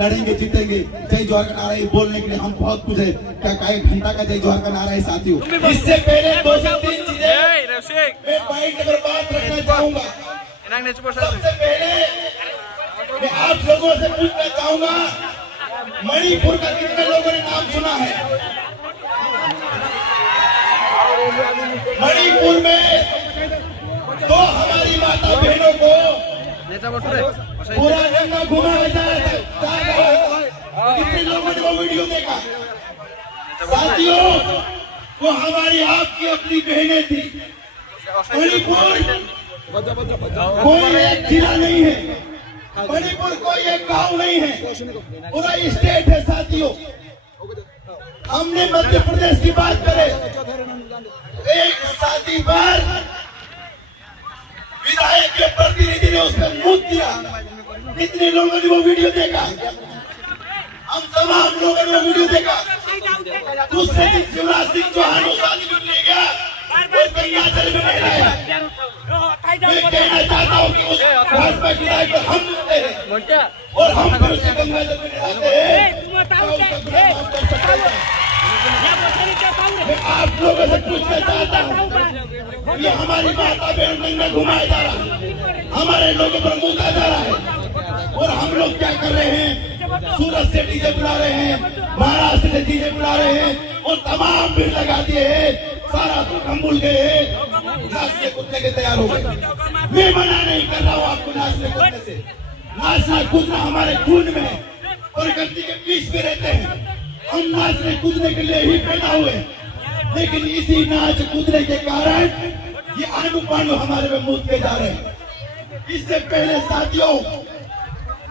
लड़ेंगे जीतेंगे। जय जोहार का नारा बोलने के लिए हम बहुत कुछ है, क्या एक घंटा का जय जोहार का नारा है साथियों। इससे पहले 2 से 3 चीजें मैं पॉइंट अगर बात रखना चाहूंगा। सबसे पहले मैं आप लोगों से पूछना चाहूंगा, मणिपुर का कितने लोगों ने नाम सुना है? मणिपुर में तो हमारी माता बहनों को पूरा गंगा घुमाया जाता है। कितने लोगों ने वो वीडियो देखा? साथियों, वो हमारी आपकी अपनी बहनें थी। मणिपुर कोई एक जिला नहीं है, मणिपुर कोई एक गांव नहीं है, पूरा स्टेट है साथियों। हमने मध्य प्रदेश की बात करें, एक शादी पर विधायक के प्रतिनिधि ने उसमें मूत दिया। कितने लोगों ने वो वीडियो देखा? हम तमाम लोगों ने वो वीडियो देखा। दूसरे दिन शिवराज सिंह चौहान ले गया, वो गंगाजल में नहलाया। मैं कहना चाहता हूँ कि उस भाजपा विधायक को हम मिलते हैं और हम फिर उसे गंगाजल में नहलाते हैं। मैं आप लोगों से पूछना चाहता हूँ, ये हमारी माता बहन गंगा घुमाया जा रहा है, हमारे लोगों पर मुद्दा जा रहा है, और हम लोग क्या कर रहे हैं? सूरत से डीजे बुला रहे हैं, महाराष्ट्र से डीजे बुला रहे हैं और तमाम भीड़ लगा दिए हैं। सारा दुख हम भूल गए हैं, नाचने कूदने के तैयार हो गए। मैं मना नहीं कर रहा हूँ आपको नाचने कूदने से, नाचना कूदना हमारे खून में है, प्रकृति के बीच में रहते हैं। हम नाचने कूदने के लिए ही पैदा हुए, लेकिन इसी नाच कूदने के कारण ये आनु हमारे में मूदते जा रहे हैं। इससे पहले साथियों,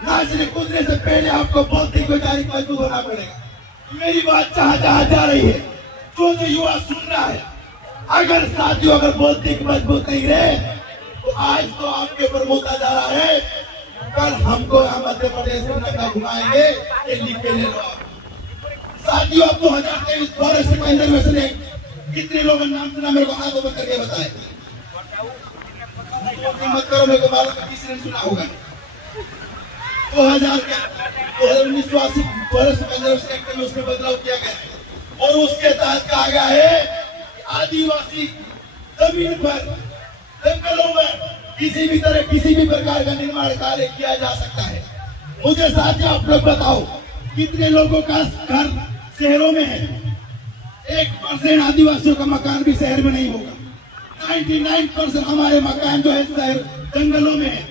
नाचने कूदने से पहले आपको बौद्धिक वैचारिक मजबूत होना पड़ेगा। मेरी बात जहाँ जा रही है, जो युवा सुन रहा है, अगर साथियों अगर बौद्धिक मजबूत नहीं रहे तो आज तो आपके ऊपर मुद्दा जा रहा है, कल हमको यहाँ मध्य प्रदेश में नंगा घुमाएंगे, ये लिख के ले लो। साथियों, अब 2023 फॉरेस्ट कंजर्वेशन एक्ट कितने लोगों ने नाम सुना? मेरे को हाथ ऊपर करके बताए। मत करो, मेरे को मालूम है किसी ने सुना होगा। 2019 फॉरेस्ट कंजर्वेशन एक्ट में उसमें बदलाव किया गया और उसके तहत कहा गया है आदिवासी जमीन पर, जंगलों में किसी भी तरह किसी भी प्रकार का निर्माण कार्य किया जा सकता है। मुझे साथियों आप लोग बताओ, कितने लोगों का घर शहरों में है? 1% आदिवासियों का मकान भी शहर में नहीं होगा। 99% हमारे मकान जो है शहर जंगलों में है।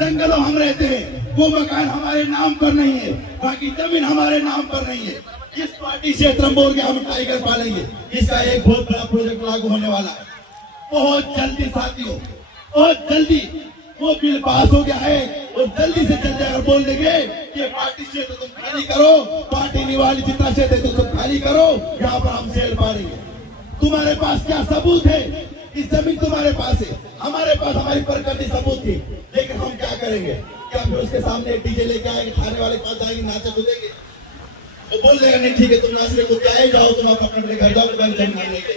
जंगलों हम रहते हैं, वो मकान हमारे नाम पर नहीं है, बाकी जमीन हमारे नाम पर नहीं है। इस पार्टी क्षेत्र में बोल के हम टाइगर पालेंगे, इसका एक बहुत बड़ा प्रोजेक्ट लागू होने वाला है बहुत जल्दी साथियों, बहुत जल्दी। वो बिल पास हो गया है और जल्दी से जल्दी अगर बोल देंगे कि पार्टी क्षेत्र तुम खाली करो, पार्टी निवाली जितना क्षेत्र है तुम खाली करो, यहाँ पर हम शेर पालेंगे। तुम्हारे पास क्या सबूत है? इस जमीन तुम्हारे पास है, हमारे पास हमारी प्रकृति सबूत थी, लेकिन हम क्या करेंगे? क्या फिर उसके सामने डीजे लेके आएंगे, थाने वाले के पास जाएंगे, नाचे कूदेंगे? वो बोल देगा नहीं ठीक है, तुम नाचने को क्या जाओ, तुम अपने घर जाओ, जमीन लेके।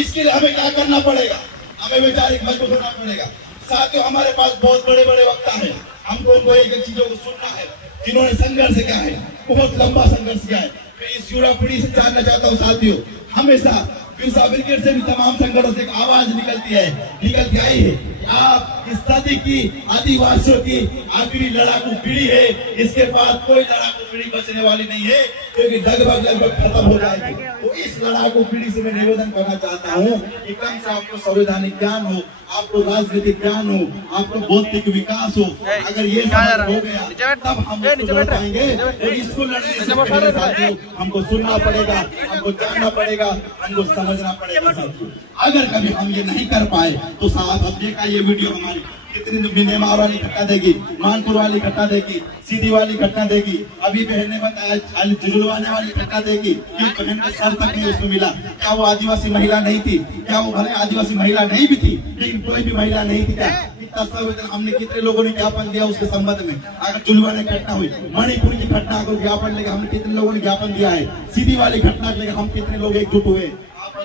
इसके लिए हमें क्या करना पड़ेगा? हमें वैचारिक मजबूत होना पड़ेगा। साथियों, हमारे पास बहुत बड़े बड़े वक्ता हैं, हमको उनको एक चीजों को सुनना है, जिन्होंने संघर्ष किया है, बहुत लंबा संघर्ष किया है। मैं इस युवा पीढ़ी से जानना चाहता हूँ साथियों, हमेशा बिरसा ब्रिगेड से भी तमाम संगठनों से एक आवाज निकलती आई है। आप इस सदी की आदिवासियों की आखिरी लड़ाकू पीढ़ी है, इसके बाद कोई लड़ाकू पीढ़ी बचने वाली नहीं है, क्योंकि लगभग खत्म हो जाएगी। तो इस लड़ाकू पीढ़ी से मैं निवेदन करना चाहता हूँ कि कम से आपको संवैधानिक ज्ञान हो, आपको राजनीतिक ज्ञान हो, आपको बौद्धिक विकास हो। अगर ये सब हो गया तब हम लड़ पाएंगे। इसको लड़ने से पहले साथियों हमको सुनना पड़ेगा, हमको जानना पड़ेगा, हमको समझना पड़ेगा साथियों। अगर कभी हम ये नहीं कर पाए तो साहब अब देखा ये वीडियो हमारी कितनी नेमार वाली घटना देगी, मानपुर वाली घटना देगी, सीधी वाली घटना देगी, अभी बहन ने बताया जुलवाने वाली घटना देगी। बहन को सर तक नहीं उसमें मिला। क्या वो आदिवासी महिला नहीं थी? क्या वो भले आदिवासी महिला नहीं भी थी, लेकिन कोई भी महिला नहीं थी? क्या इतना सब हमने कितने लोगों ने ज्ञापन दिया उसके संबंध में? अगर जुलवाने घटना हुई, मणिपुर की घटना को ज्ञापन लेकर हमने कितने लोगों ने ज्ञापन दिया है? सीधी वाली घटना लेकर हम कितने लोग एकजुट हुए?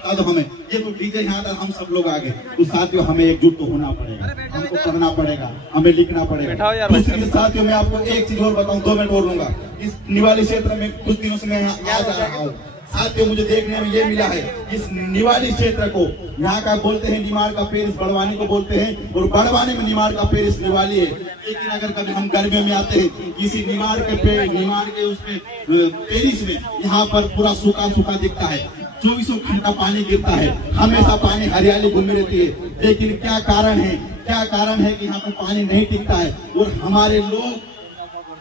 बता दो हमें, ये तो डीजे यहाँ था, हम सब लोग आगे। तो साथियों हमें एकजुट तो होना पड़ेगा, हमको करना पड़ेगा, हमें लिखना पड़ेगा। दूसरी साथियों मैं आपको एक चीज और बताऊं, 2 मिनट और लूंगा। इस निवाली क्षेत्र में कुछ दिनों से मैं यहाँ आ जा रहा हूँ। साथियों मुझे देखने में ये मिला है, इस निवाली क्षेत्र को यहाँ का बोलते हैं निमाड़ का पेरिस, बड़वानी को बोलते हैं, और बड़वानी में निमाड़ का पेरिस निवाली है। लेकिन अगर कभी हम गर्मियों में आते हैं किसी निमाड़ के पेड़, निमाड़ के उसमें पेरिस में, यहाँ पर पूरा सूखा सूखा दिखता है, 24 घंटा पानी गिरता है, हमेशा पानी हरियाली घूमी रहती है। लेकिन क्या कारण है, क्या कारण है कि यहाँ पर पानी नहीं टिकता है, और हमारे लोग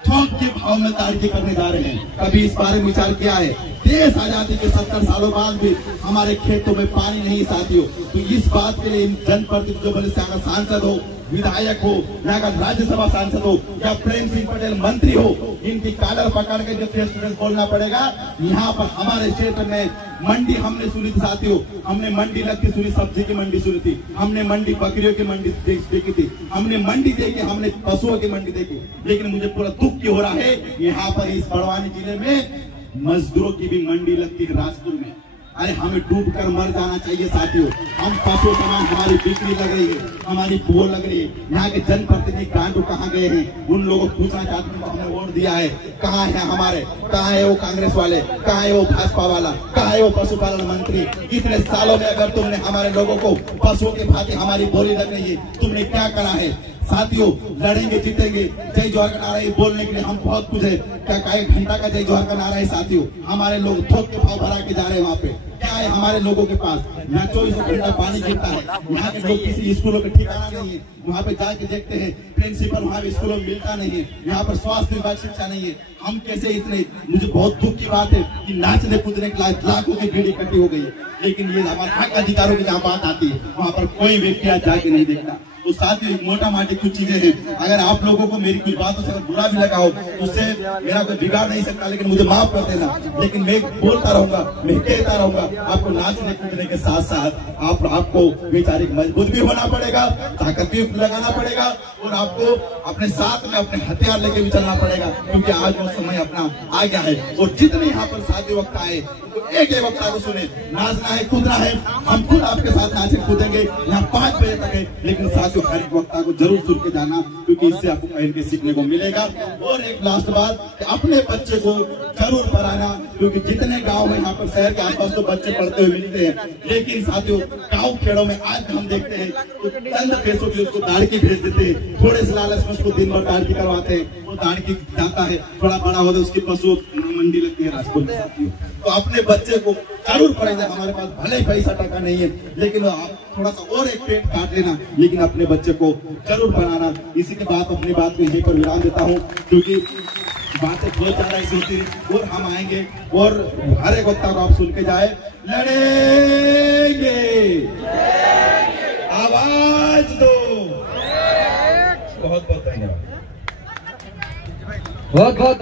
थोक के भाव में तारकी करने जा रहे हैं। कभी इस बारे में विचार किया है? देश आजादी के 70 सालों बाद भी हमारे खेतों में पानी नहीं साथियों। तो इस बात के लिए जनप्रतिनिधि जो भले सांसद हो, विधायक हो, यहाँ का राज्यसभा सांसद हो, या प्रेम सिंह पटेल मंत्री हो, इनकी कालर पकड़ के जो फेस टू फेस बोलना पड़ेगा। यहाँ पर हमारे क्षेत्र में मंडी हमने सुनी थी साथियों, हमने मंडी लगती सुनी, सब्जी की मंडी सुनी थी, हमने मंडी बकरियों की मंडी देखी थी, हमने मंडी देखी, हमने पशुओं की मंडी देखी। लेकिन मुझे पूरा दुख क्यों हो रहा है, यहाँ पर इस बड़वानी जिले में मजदूरों की भी मंडी लगती है राजपुर में। अरे हमें डूब कर मर जाना चाहिए साथियों। हम पशु समान, हमारी बिक्री लग रही है, हमारी भूल लग रही है। यहाँ के जनप्रतिनिधि गांडू कहाँ गए हैं? उन लोगों को पूछना चाहते हैं, हमने वोट दिया है, कहाँ है हमारे, कहाँ है वो कांग्रेस वाले, कहाँ है वो भाजपा वाला, कहाँ है वो पशुपालन मंत्री? इतने सालों में अगर तुमने हमारे लोगों को पशुओं के भांति हमारी बोली लग रही है, तुमने क्या करा है? साथियों लड़ेंगे जीतेंगे, जय जोहर का नारा बोलने के लिए हम बहुत कुछ है। क्या एक घंटा का जय जोहर का नारा है साथियों? हमारे लोग थोक के भाव भरा के जा रहे हैं। वहाँ पे क्या है हमारे लोगों के पास? यहाँ 24 घंटा पानी गिरता है, यहाँ के लोग किसी स्कूलों का ठिकाना नहीं है। वहाँ पे जाके देखते हैं प्रिंसिपल वहाँ स्कूलों में मिलता नहीं है, यहाँ पर स्वास्थ्य विभाग शिक्षा नहीं है। हम कैसे इतने, मुझे बहुत दुख की बात है कि नाचने कूदने के लाखों की भीड़ इकट्ठी हो गई है। लेकिन ये हमारे हक अधिकारों की जहाँ बात आती है, वहाँ पर कोई व्यक्ति आज जाके नहीं देखता। तो साथ ही मोटा माटी कुछ चीजें हैं, अगर आप लोगों को मेरी कुछ बातों से अगर बुरा भी लगा हो तो उससे मेरा कोई बिगाड़ नहीं सकता, लेकिन मुझे माफ कर देना। लेकिन मैं बोलता रहूंगा, मैं कहता रहूंगा। आपको नाचने कूदने के साथ साथ आपको वैचारिक मजबूत भी होना पड़ेगा, ताकत भी लगाना पड़ेगा, और आपको अपने साथ में अपने हथियार लेके भी चलना पड़ेगा, क्योंकि आज वो समय अपना आ गया है। और जितने यहाँ पर साथी वक्त आए तो एक वक्ता को सुने, नाचना है कूदना है, हम खुद आपके साथ नाचे कूदेंगे यहाँ 5 बजे तक है। लेकिन साथियों हर एक वक्ता को जरूर सुन के जाना, क्योंकि इससे आपको कहीं के सीखने को मिलेगा। और एक लास्ट बात, अपने बच्चे को जरूर पढ़ाना, क्योंकि जितने गांव में यहाँ पर शहर के आसपास तो बच्चे पढ़ते हुए मिलते हैं, लेकिन साथियों गांव खेड़ों में आज हम देखते हैं तो चंद पैसों के लिए उसको दाड़की भेज देते हैं, थोड़े से लालच में उसको दिन भर दाड़की करवाते हैं, वो दाड़की जाता है, थोड़ा बड़ा होता है उसकी पशु मंडी लगती है राजपुर में साथियों। तो अपने बच्चे को जरूर पढ़ाना। हमारे पास भले ही पैसा टका नहीं है, लेकिन आप थोड़ा सा और एक पेट काट लेना, लेकिन अपने बच्चे को जरूर बनाना। इसी के बाद अपनी बात को यहीं पर विराम देता हूँ, क्योंकि बातें बहुत ज्यादा ऐसी होती है। और हम आएंगे और हर एक वक्ता को आप सुन के जाए, लड़ेंगे, आवाज दो। बहुत बहुत धन्यवाद। बहुत बहुत